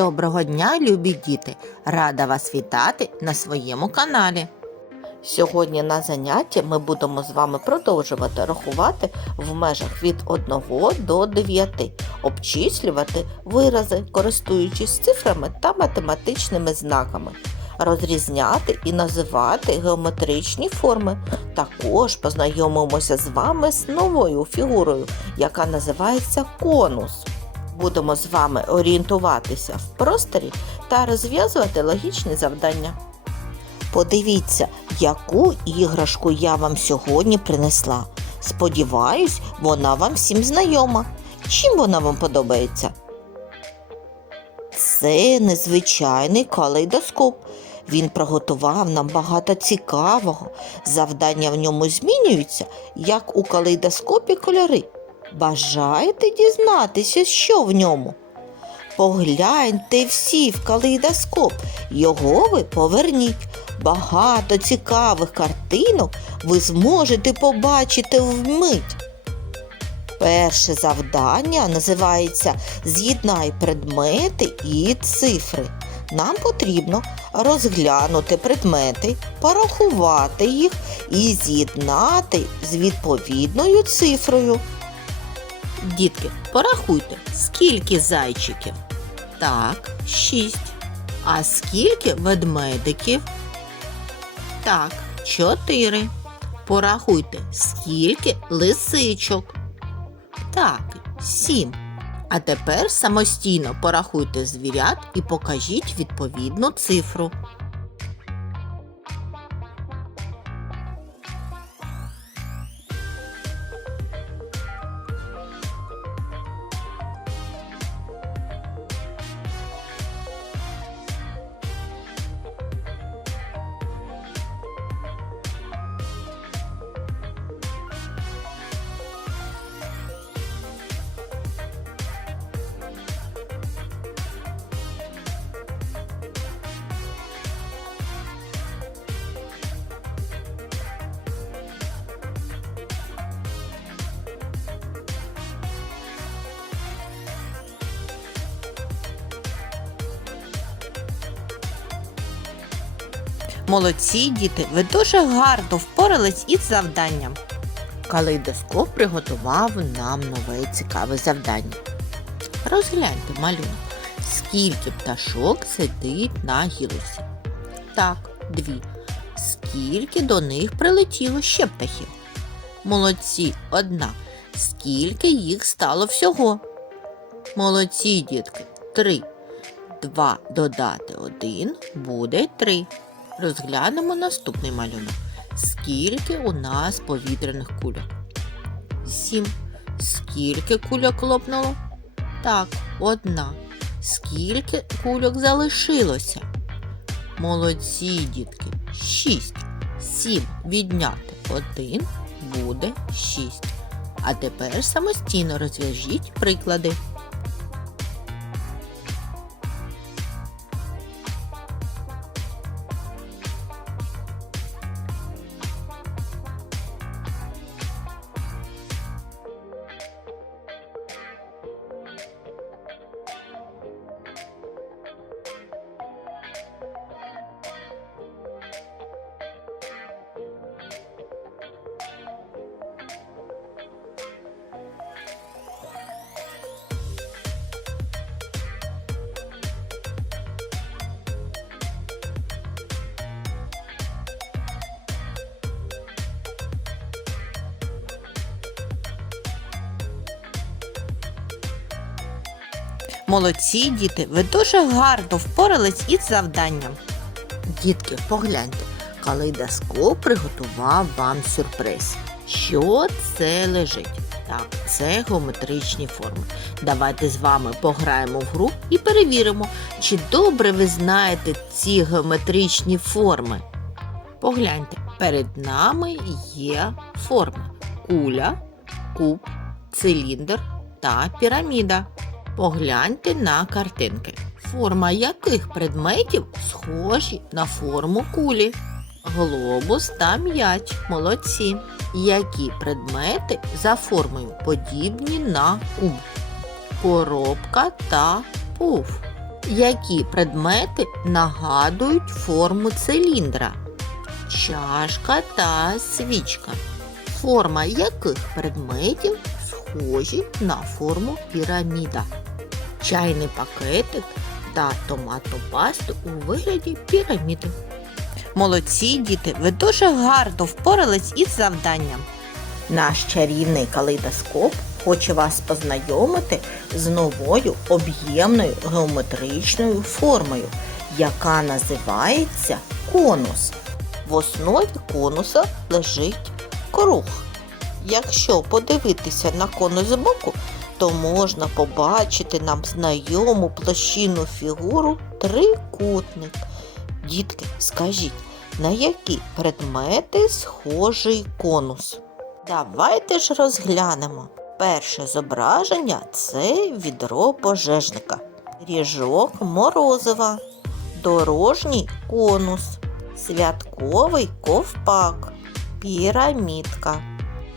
Доброго дня, любі діти! Рада вас вітати на своєму каналі. Сьогодні на занятті ми будемо з вами продовжувати рахувати в межах від 1 до 9, обчислювати вирази, користуючись цифрами та математичними знаками, розрізняти і називати геометричні форми. Також познайомимося з вами з новою фігурою, яка називається конус будемо з вами орієнтуватися в просторі та розв'язувати логічні завдання. Подивіться, яку іграшку я вам сьогодні принесла. Сподіваюсь, вона вам всім знайома. Чим вона вам подобається? Це незвичайний калейдоскоп. Він приготував нам багато цікавого. Завдання в ньому змінюються, як у калейдоскопі кольори. Бажаєте дізнатися, що в ньому? Погляньте всі в калейдоскоп, його ви поверніть. Багато цікавих картинок ви зможете побачити вмить. Перше завдання називається З'єднай предмети і цифри. Нам потрібно розглянути предмети, порахувати їх і з'єднати з відповідною цифрою. Дітки, порахуйте, скільки зайчиків? Так, шість. А скільки ведмедиків? Так, чотири. Порахуйте, скільки лисичок? Так, сім. А тепер самостійно порахуйте звірят і покажіть відповідну цифру. Молодці, діти, ви дуже гарно впорались із завданням. Калейдоскоп приготував нам нове цікаве завдання. Розгляньте малюнок, скільки пташок сидить на гілці. Так, дві. Скільки до них прилетіло ще птахів? Молодці, одна. Скільки їх стало всього? Молодці, дітки, три. Два додати один буде три. Розглянемо наступний малюнок. Скільки у нас повітряних кульок? Сім. Скільки кульок лопнуло? Так, одна. Скільки кульок залишилося? Молодці, дітки. Шість. Сім відняти один буде шість. А тепер самостійно розв'яжіть приклади. Молодці, діти, ви дуже гарно впорались із завданням. Дітки, погляньте, калейдоскоп приготував вам сюрприз. Що це лежить? Так, це геометричні форми. Давайте з вами пограємо в гру і перевіримо, чи добре ви знаєте ці геометричні форми. Погляньте, перед нами є форми: куля, куб, циліндр та піраміда. Погляньте на картинки. Форма яких предметів схожі на форму кулі? Глобус та м'яч. Молодці. Які предмети за формою подібні на куб? Коробка та пуф. Які предмети нагадують форму циліндра? Чашка та свічка. Форма яких предметів схожі на форму піраміда? Чайний пакетик та томатну пасту у вигляді піраміди. Молодці діти, ви дуже гарно впорались із завданням. Наш чарівний калейдоскоп хоче вас познайомити з новою об'ємною геометричною формою, яка називається конус. В основі конуса лежить круг. Якщо подивитися на конус збоку, то можна побачити нам знайому площинну фігуру трикутник. Дітки, скажіть, на які предмети схожий конус? Давайте ж розглянемо. Перше зображення це відро пожежника, ріжок морозива, дорожній конус, святковий ковпак, пірамідка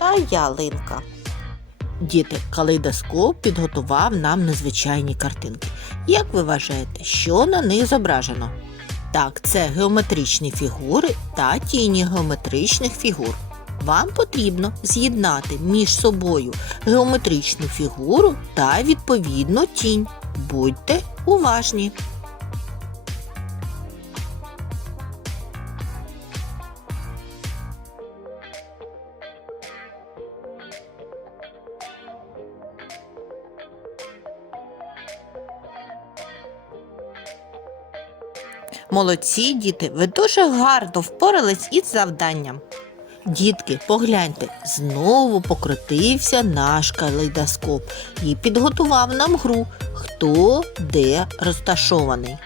та ялинка. Діти, калейдоскоп підготував нам незвичайні картинки. Як ви вважаєте, що на них зображено? Так, це геометричні фігури та тіні геометричних фігур. Вам потрібно з'єднати між собою геометричну фігуру та відповідну тінь. Будьте уважні. Молодці діти, ви дуже гарно впорались із завданням. Дітки, погляньте, знову покрутився наш калейдоскоп і підготував нам гру, хто де розташований.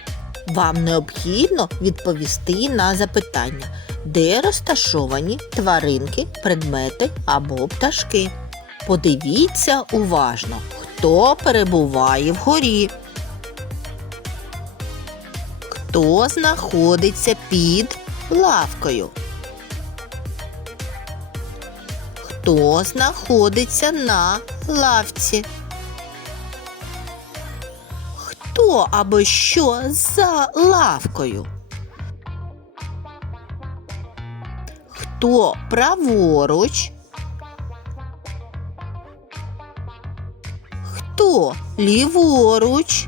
Вам необхідно відповісти на запитання, де розташовані тваринки, предмети або пташки. Подивіться уважно, хто перебуває вгорі. Хто знаходиться під лавкою? Хто знаходиться на лавці? Хто або що за лавкою? Хто праворуч? Хто ліворуч?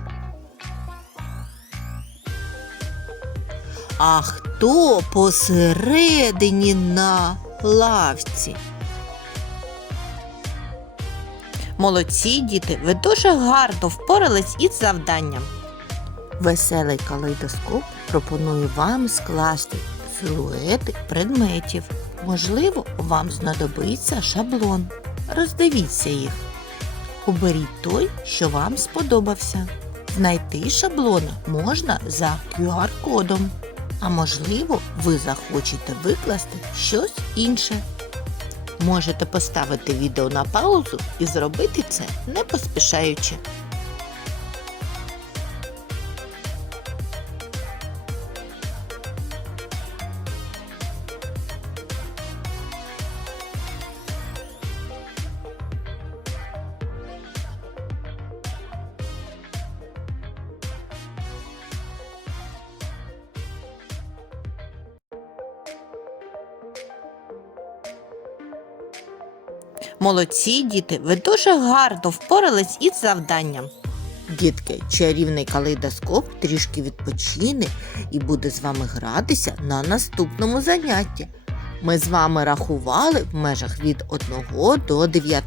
А хто посередині на лавці? Молодці діти, ви дуже гарно впорались із завданням. Веселий калейдоскоп пропонує вам скласти силуети предметів. Можливо, вам знадобиться шаблон. Роздивіться їх. Оберіть той, що вам сподобався. Знайти шаблони можна за QR-кодом. А можливо, ви захочете викласти щось інше. Можете поставити відео на паузу і зробити це не поспішаючи. Молодці діти, ви дуже гарно впорались із завданням. Дітки, чарівний калейдоскоп трішки відпочине і буде з вами гратися на наступному занятті. Ми з вами рахували в межах від 1 до 9.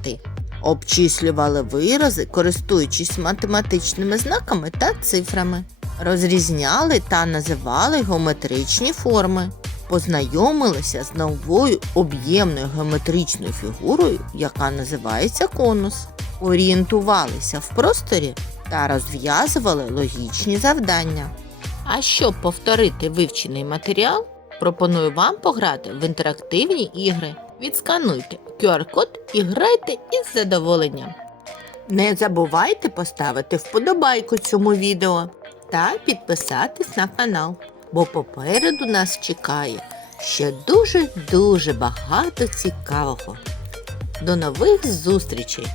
Обчислювали вирази, користуючись математичними знаками та цифрами. Розрізняли та називали геометричні форми познайомилися з новою об'ємною геометричною фігурою, яка називається конус, орієнтувалися в просторі та розв'язували логічні завдання. А щоб повторити вивчений матеріал, пропоную вам пограти в інтерактивні ігри. Відскануйте QR-код і грайте із задоволенням. Не забувайте поставити вподобайку цьому відео та підписатись на канал бо попереду нас чекає ще дуже-дуже багато цікавого. До нових зустрічей!